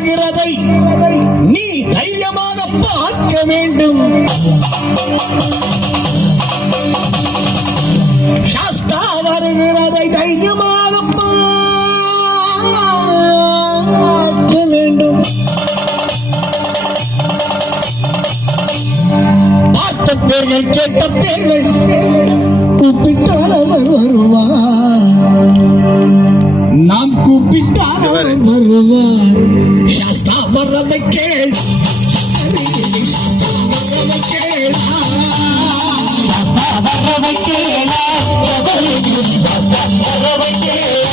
வருகிறதை நீ தைரியமாக பார்க்க வேண்டும். சாஸ்தா வருகிறதை தைரியமாக பார்க்க வேண்டும். பார்த்த பேர்கள் கேட்ட பேர்கள் கூப்பிட்டால் அவர் வருவார். நாம் கூப்பிட்டால் அவர் வருவார். சாஸ்தா வரவை கேள், சாஸ்தா வரவை கேள், சாஸ்தா வரவை கேள், சாஸ்தா வரவை கேள்.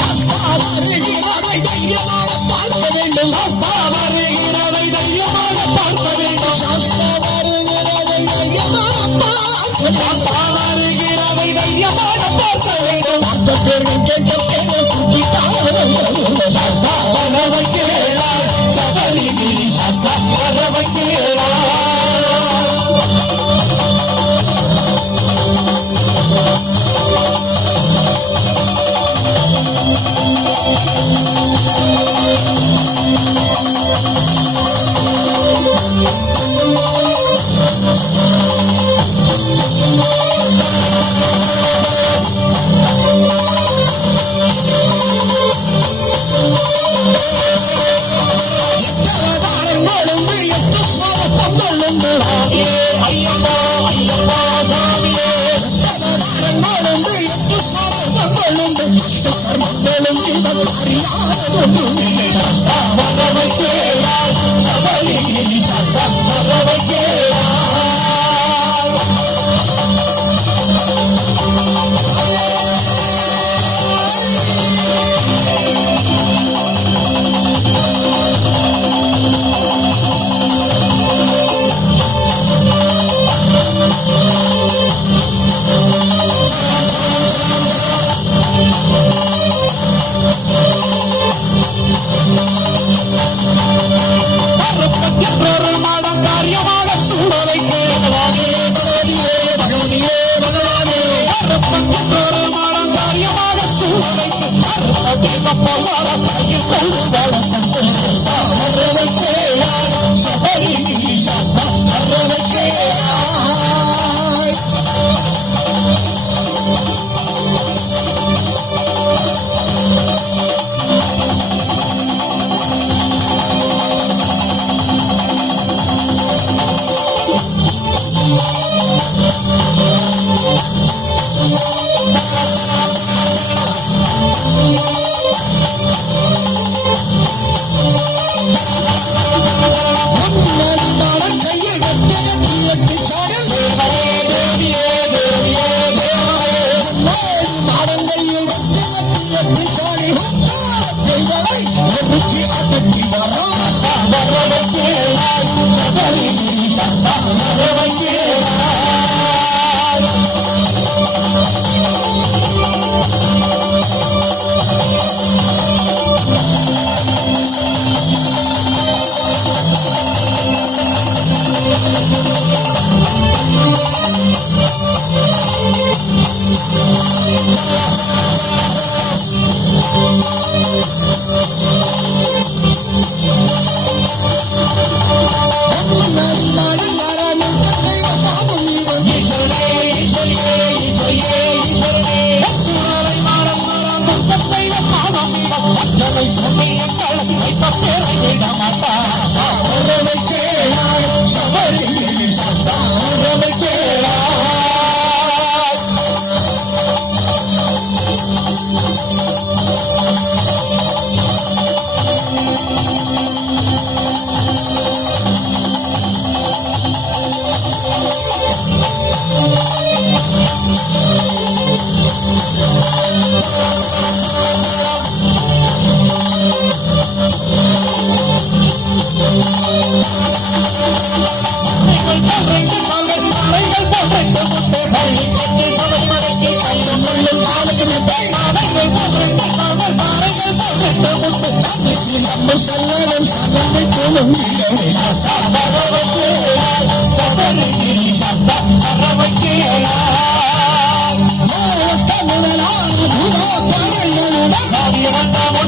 சாஸ்தா வருகிறதை தைரியமாக பார்க்க வேண்டும். சாஸ்தா வருகிறதை தைரியமாக பார்க்க வேண்டும். சாஸ்தா வருகிறதை தைரியமாக பார்க்க வேண்டும். சாஸ்தா வருகிறதை தைரியமாக பார்க்க வேண்டும். அந்த பேர்கள் கேட்ட பேர்கள் கூப்பிட்டால் சாஸ்தா வரவை கேள், சபரிகிரி சாஸ்தா வரவை கேள்.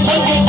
Thank you.